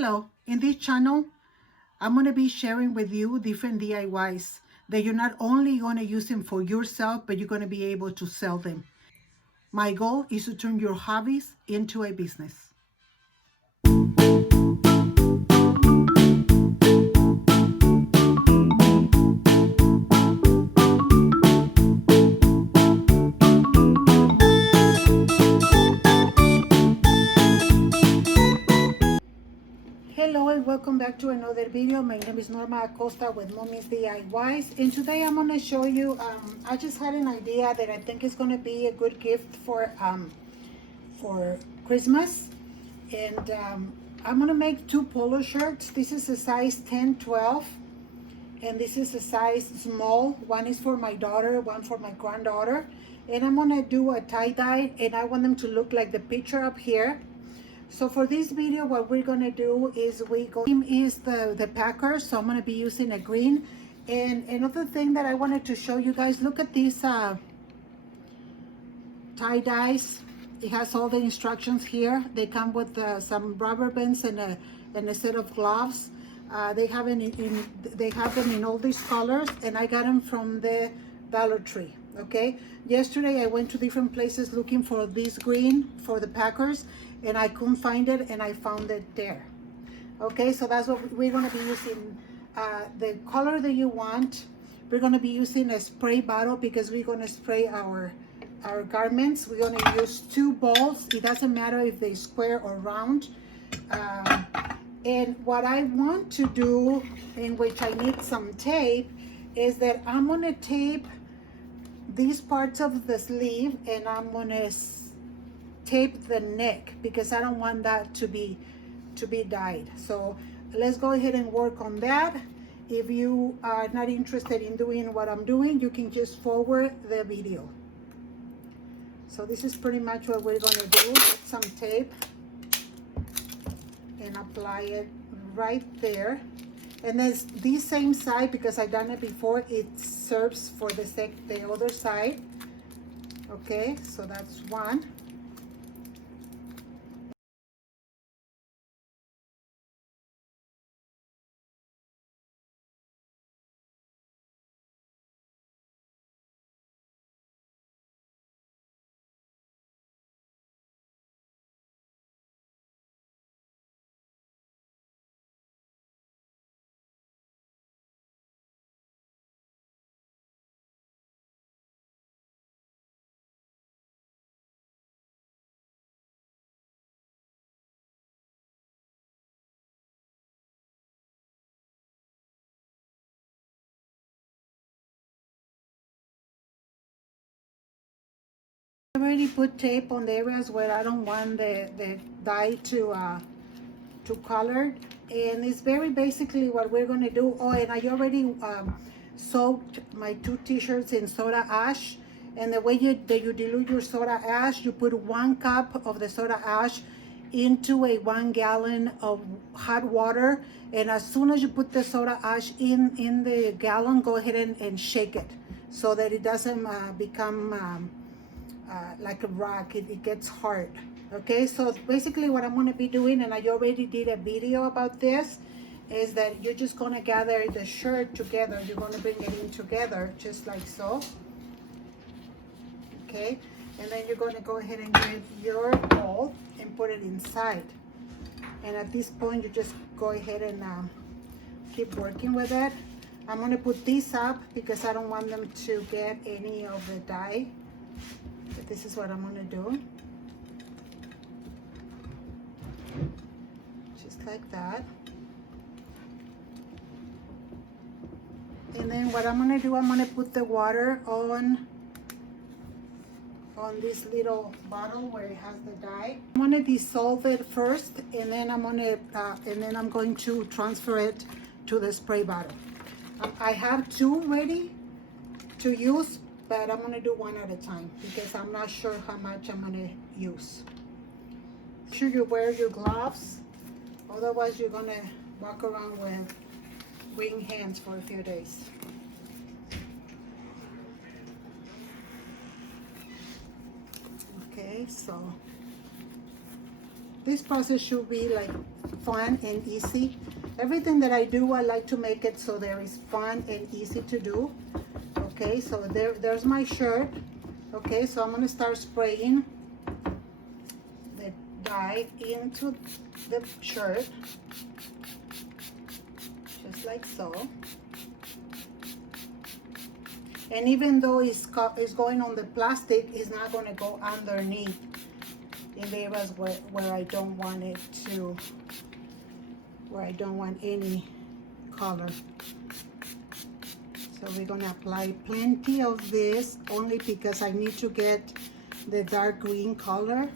Hello, in this channel, I'm going to be sharing with you different DIYs that you're not only going to use them for yourself, but you're going to be able to sell them. My goal is to turn your hobbies into a business. Hello and welcome back to another video. My name is Norma Acosta with Mommy's DIYs, and today I'm going to show you, I just had an idea that I think is going to be a good gift for Christmas, and I'm going to make two polo shirts. This is a size 10-12 and this is a size small. One is for my daughter, one for my granddaughter, and I'm going to do a tie-dye, and I want them to look like the picture up here. So for this video, what we're going to do is theme is the Packers, so I'm going to be using a green. And another thing that I wanted to show you guys, look at these tie-dyes. It has all the instructions here. They come with some rubber bands and a set of gloves. They have them in all these colors, and I got them from the Dollar Tree. Okay, yesterday I went to different places looking for this green for the Packers, and I couldn't find it, and I found it there. Okay, so that's what we're going to be using. The color that you want. We're going to be using a spray bottle because we're going to spray our garments. We're going to use two balls. It doesn't matter if they're square or round. And what I want to do, in which I need some tape, is that I'm going to tape these parts of the sleeve, and I'm going to tape the neck because I don't want that to be dyed. So let's go ahead and work on that. If you are not interested in doing what I'm doing, you can just forward the video. So this is pretty much what we're going to do. Get some tape and apply it right there. And then this same side, because I've done it before, it serves for the other side. Okay, so that's one. I already put tape on the areas where I don't want the dye to color, and it's very basically what we're going to do. Oh, and I already soaked my two t-shirts in soda ash, and the way that you dilute your soda ash, you put 1 cup of the soda ash into a 1 gallon of hot water, and as soon as you put the soda ash in the gallon, go ahead and shake it so that it doesn't become like a rock. It gets hard. Okay, so basically what I'm going to be doing, and I already did a video about this, is that you're just going to gather the shirt together. You're going to bring it in together just like so. Okay, and then you're going to go ahead and get your ball and put it inside, and at this point you just go ahead and keep working with it. I'm going to put these up because I don't want them to get any of the dye. But this is what I'm going to do. Just like that. And then what I'm going to do, I'm going to put the water on this little bottle where it has the dye. I'm going to dissolve it first, and then I'm going to transfer it to the spray bottle. I have two ready to use, but I'm going to do one at a time because I'm not sure how much I'm going to use. Make sure you wear your gloves, otherwise you're going to walk around with green hands for a few days. Okay, so this process should be like fun and easy. Everything that I do, I like to make it so there is fun and easy to do. Okay, so there's my shirt. Okay, so I'm gonna start spraying the dye into the shirt, just like so. And even though it's going on the plastic, it's not gonna go underneath in the areas where I don't want it to, where I don't want any color. So we're gonna apply plenty of this, only because I need to get the dark green color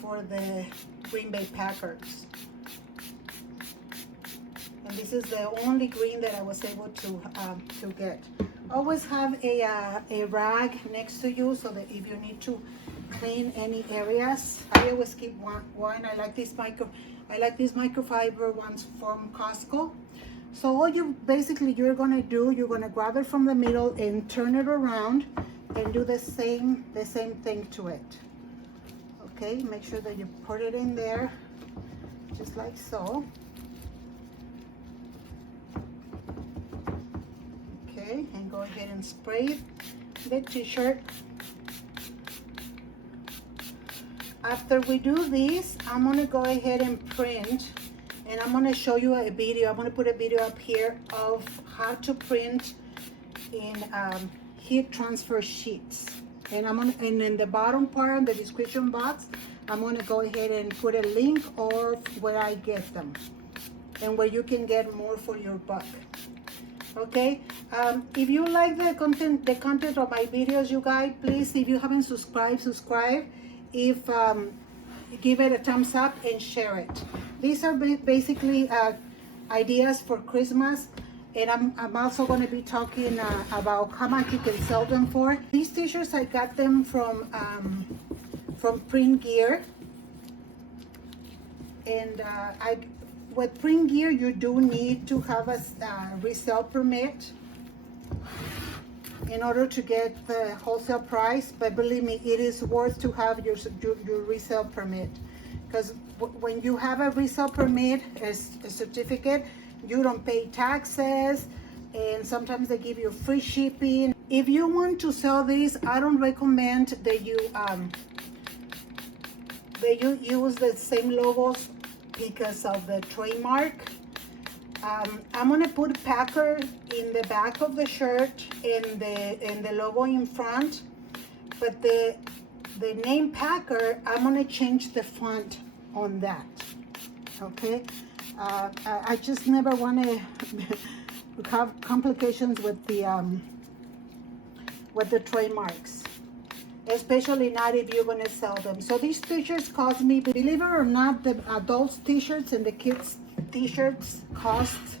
for the Green Bay Packers. And this is the only green that I was able to get. Always have a rag next to you so that if you need to clean any areas. I always keep one. I like these microfiber ones from Costco. So all you're gonna do, you're gonna grab it from the middle and turn it around and do the same thing to it. Okay, make sure that you put it in there, just like so. Okay, and go ahead and spray the t-shirt. After we do this, I'm gonna go ahead and print, and I'm gonna show you a video. I'm gonna put a video up here of how to print in heat transfer sheets. And and in the bottom part, in the description box, I'm gonna go ahead and put a link or where I get them and where you can get more for your buck. Okay, if you like the content of my videos, you guys, please, if you haven't subscribed, subscribe. If give it a thumbs up and share it. These are basically ideas for Christmas, and I'm also going to be talking about how much you can sell them for. These t-shirts, I got them from Print Gear, and with Print Gear, you do need to have a resale permit in order to get the wholesale price, but believe me, it is worth to have your resale permit, because when you have a resale permit, a certificate, you don't pay taxes, and sometimes they give you free shipping. If you want to sell these, I don't recommend that you use the same logos because of the trademark. I'm gonna put Packer in the back of the shirt and the logo in front, but the name Packer, I'm gonna change the font on that. Okay, I just never want to have complications with the trademarks, especially not if you're gonna sell them. So these t-shirts cost me, believe it or not, the adults t-shirts and the kids t-shirts cost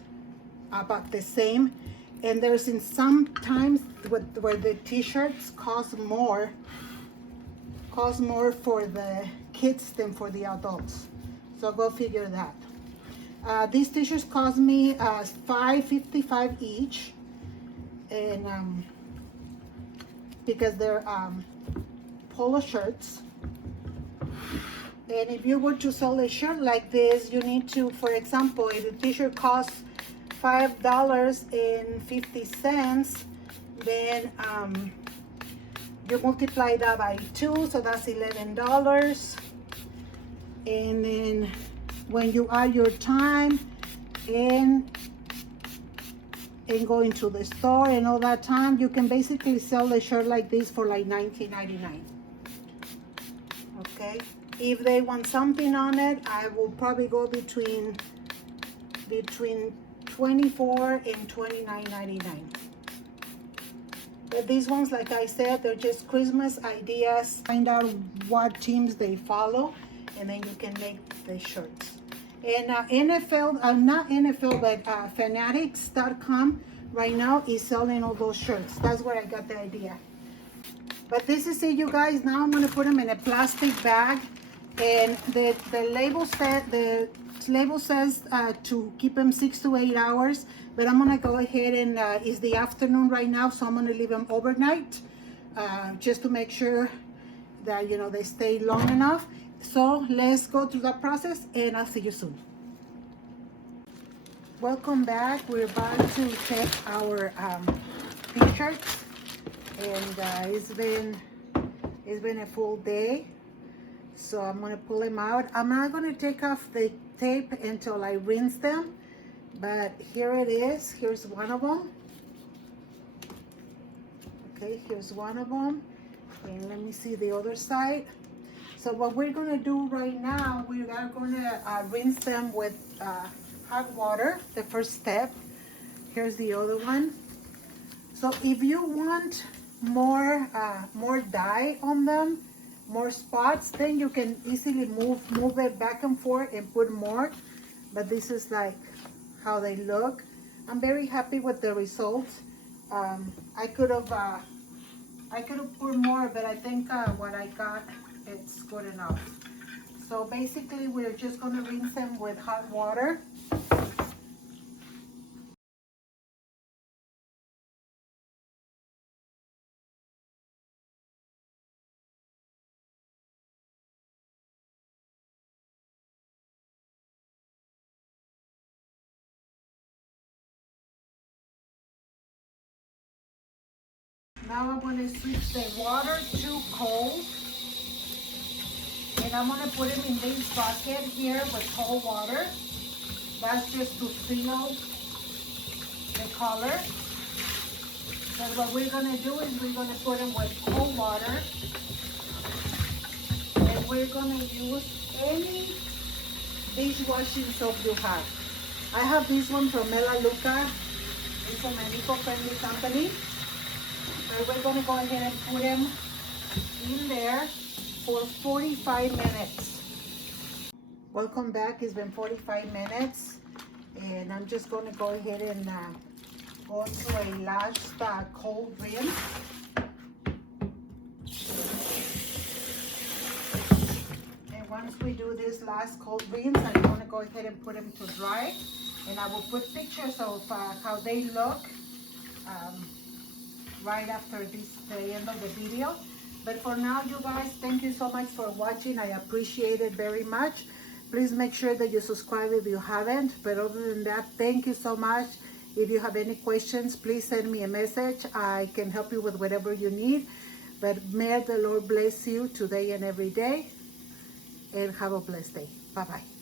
about the same, and there's in some times where the t-shirts cost more for the kids than for the adults. So go figure that. These t-shirts cost me $5.55 each, and because they're polo shirts. And if you were to sell a shirt like this, you need to, for example, if the t-shirt costs $5.50, then you multiply that by 2, so that's $11. And then when you add your time and go into the store and all that time, you can basically sell a shirt like this for like $19.99. Okay. If they want something on it, I will probably go between $24 and $29.99. But these ones, like I said, they're just Christmas ideas. Find out what teams they follow, and then you can make the shirts. And not NFL, but Fanatics.com right now is selling all those shirts. That's where I got the idea. But this is it, you guys. Now I'm gonna put them in a plastic bag. And the label says to keep them 6 to 8 hours, but I'm gonna go ahead and it's the afternoon right now, so I'm gonna leave them overnight just to make sure that they stay long enough. So let's go through that process, and I'll see you soon. Welcome back. We're about to check our t-shirts, and it's been a full day, so I'm gonna pull them out. I'm not gonna take off the tape until I rinse them, but here it is. Here's one of them. Okay, here's one of them, and let me see the other side. So what we're gonna do right now, we are gonna rinse them with hot water, the first step. Here's the other one. So if you want more dye on them, more spots, then you can easily move it back and forth and put more. But this is like how they look. I'm very happy with the results. I could have put more, but I think what I got, it's good enough. So basically, we're just gonna rinse them with hot water. Now I'm gonna switch the water to cold. And I'm gonna put them in this bucket here with cold water. That's just to seal the color. But what we're gonna do is we're gonna put them with cold water. And we're gonna use any dishwashing soap you have. I have this one from Melaleuca. It's an eco-friendly company. So we're gonna go ahead and put them in there for 45 minutes. Welcome back. It's been 45 minutes, and I'm just going to go ahead and go to a last cold rinse. And once we do this last cold rinse, I'm going to go ahead and put them to dry, and I will put pictures of how they look right after the end of the video. But for now, you guys, thank you so much for watching. I appreciate it very much. Please make sure that you subscribe if you haven't. But other than that, thank you so much. If you have any questions, please send me a message. I can help you with whatever you need. But may the Lord bless you today and every day. And have a blessed day. Bye-bye.